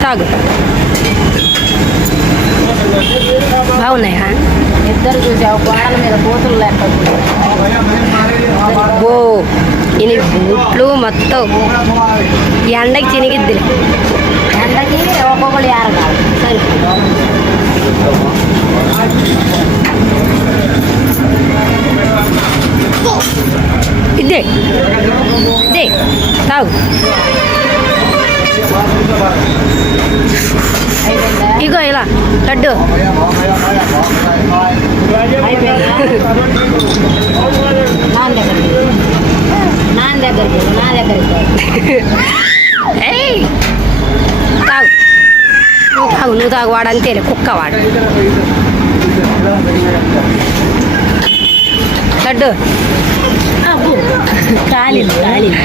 తాగు. బాగున్నాయా? ఇద్దరు చూసావు గోడల మీద కోతులు లెక్క ఓ ఇని బూట్లు మొత్తం ఎండకి చినిగిద్ది. ఎండకి ఒక్కొక్కరు ఏరగాలి. సరే. ఇద్దే ఇద్దే తాగు ఇగో ఇలా లడ్డు నాన్న దగ్గరికి నా దగ్గరికి ఏయ్ తాగు నువ్వు తాగు నువ్వు తాగు వాడు అంతేలే కుక్క వాడు లడ్డు. అబ్బు కాలింది కాలింది.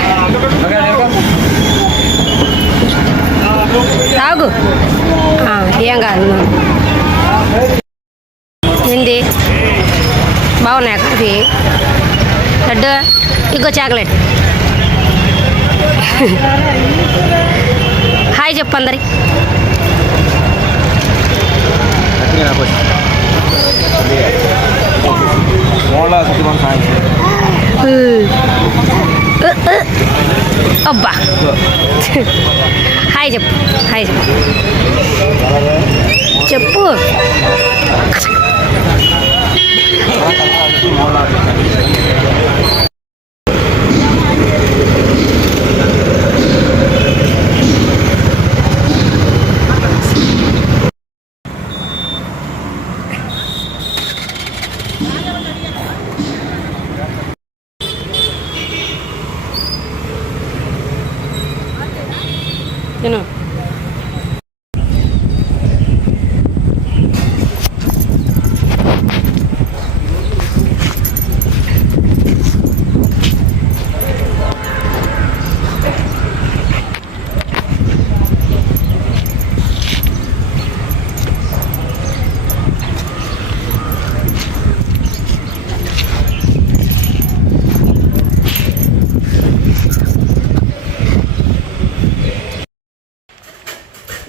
తాగు. ఆ, ఏం కాదు. ఏంది? బాగున్నాయి కాఫీ? లడ్డు? ఇగో చాక్లెట్. హాయ్ చెప్పు అందరి మోళ్ళ సత్యమన్ సాయం అబ్బా హాయ్ చెప్పు హాయ్ చెప్పు చెప్పు తిను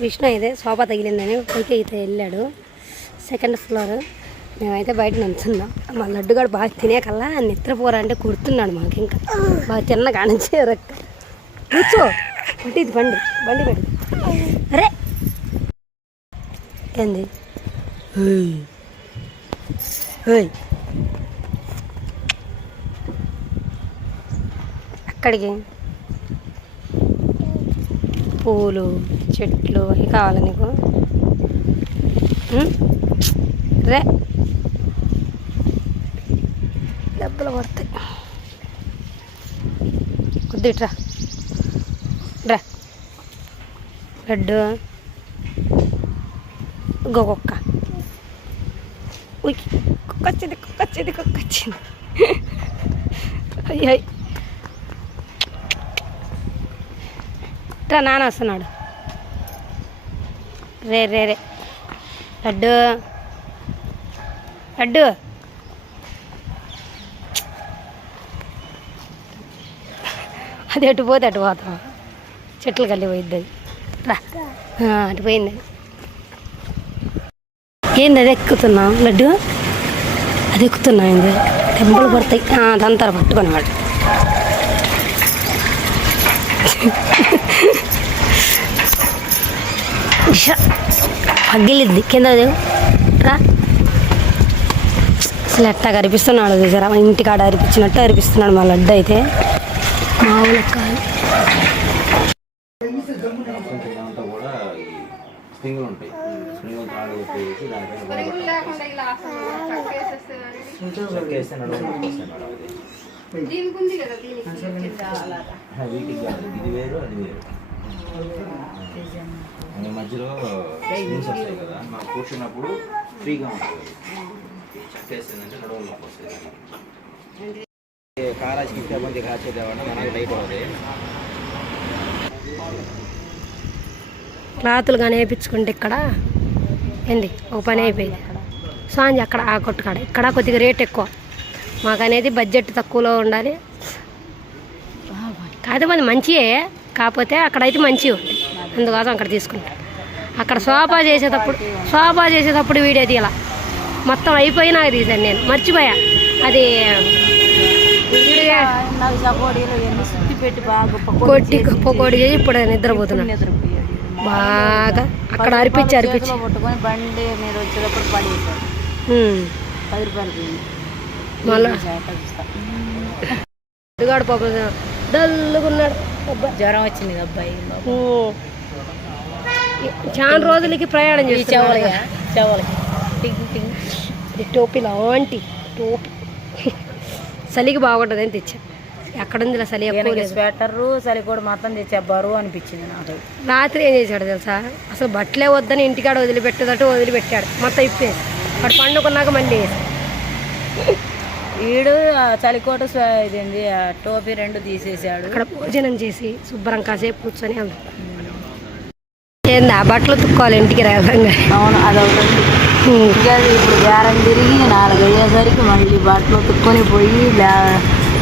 విష్ణు అయితే సోఫా తగిలిందని పైకి అయితే వెళ్ళాడు. Second floor. మేమైతే బయట నుంచున్నాం. మా లడ్డుగాడు బాగా తినేకల్లా నిద్రపోరా అంటే కుడుతున్నాడు మాకు ఇంకా. బాగా తిన్న కానించి రక్క. కూర్చో. అంటే ఇది బండి. బండి పెట్టి అరే! ఏంది? అక్కడికి. పూలు చెట్లు అవి కావాలి నీకు. రే. డబ్బులు పడతాయి కొద్ది ఇట్రా రా. రెడ్ ఇంకో కుక్క. ఉయ్ కుక్క వచ్చింది కుక్క వచ్చింది కుక్క వచ్చింది. అయ్యాయి రా నాన్న వస్తున్నాడు? రే రే రే. లడ్డు. లడ్డు. అది అటు పోతే అటు పోతాం. చెట్లు కలిగి పోయిద్ది అది. రా. అటు పోయింది. ఏంది అది ఎక్కుతున్నాం లడ్డు? అది ఎక్కుతున్నా ఏంది? దెబ్బలు పడతాయి దాంతో దంతార పట్టుకొని వాడు. పగిలిద్ది కింద రా. అసలు ఎట్టా కనిపిస్తున్నాడు చూసారా? మా ఇంటికాడ అరిపించినట్టు అరిపిస్తున్నాడు మా లడ్డు అయితే. మామూలు కాదు స్ప్రింగులు ఉంటాయి స్ప్రింగులు తాడు వేసి దానిపైన ఇది వేరు అది వేరు. మన మధ్యలో స్ప్రింగ్స్ వస్తాయి కదా మనం కూర్చున్నప్పుడు ఫ్రీగా ఉంటుంది. వస్తుంది మంది కాచేదేమన్నా మనకి లైట్ అవుతుంది. క్లాతులు కానీ వేయించుకుంటే ఇక్కడ ఏంది? ఒక పని అయిపోయింది. సాంజ్ అక్కడ ఆ కొట్టు కాడ ఇక్కడ కొద్దిగా రేట్ ఎక్కువ. మాకు అనేది బడ్జెట్ తక్కువలో ఉండాలి. కాకపోతే మంచియే కాకపోతే అక్కడైతే మంచివి. ఉంటాయి అందుకోసం అక్కడ తీసుకుంటాం అక్కడ సోఫా చేసేటప్పుడు సోఫా చేసేటప్పుడు వీడియో తీయాల. మొత్తం అయిపోయి నాకు తీసాను నేను మర్చిపోయా. అది కొట్టి పొగోడి చేసి ఇప్పుడు నిద్రపోతున్నా. నిద్రపోయాడు బాగా అక్కడ అరిపించి అరిపించి. బండి వచ్చేటప్పుడు. పది రూపాయలు అడుగాడు పాపం. డల్లుగున్నాడు. జ్వరం వచ్చింది అబ్బాయి. చాలా రోజులకి ప్రయాణం ఇది టోపీ లాంటి టోపీ. చలికి బాగుంటుందని తెచ్చా. ఎక్కడుంది చలి స్వెటర్ చలి కూడా మొత్తం తెచ్చా బరువు అనిపించింది నాకు. రాత్రి ఏం చేశాడు తెలుసా? అసలు బట్టలే వద్దని ఇంటికాడ వదిలిపెట్టేదట్టు వదిలిపెట్టాడు. మొత్తం ఇప్పేసి వాడు పండుకున్నాక మళ్ళీ వేసి. వీడు ఆ చలికోట ఇదేంది ఆ టోపీ రెండు తీసేసాడు అక్కడ భోజనం చేసి శుభ్రం కాసేపు కూర్చొని ఏంది ఆ బట్టలు తుక్కోవాలి ఇంటికి రాగంగా అవును అదొకటి. ఇంకా ఇప్పుడు బేరం తిరిగి నాలుగు అయ్యేసరికి మళ్ళీ బట్టలు తుక్కొని పోయి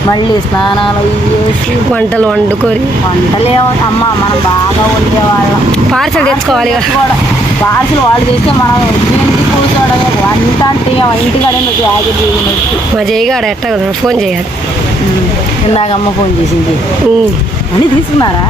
మళ్ళీ స్నానాలు చేసి వంటలు వండుకొని. వంటలేమో. అమ్మ మనం బాగా వండేవాళ్ళం. పార్సల్ తెచ్చుకోవాలి. కూడా పార్సల్ వాళ్ళు చేస్తే మనం ఇంటి కూర్చోవడమే వంట అంటే ఇంటికాడ ఆగి దిగినట్టు మా జయగాడు ఎట్టా? ఫోన్ చేయాలి ఇందాక అమ్మ ఫోన్ చేసింది. అని తీసుకున్నారా.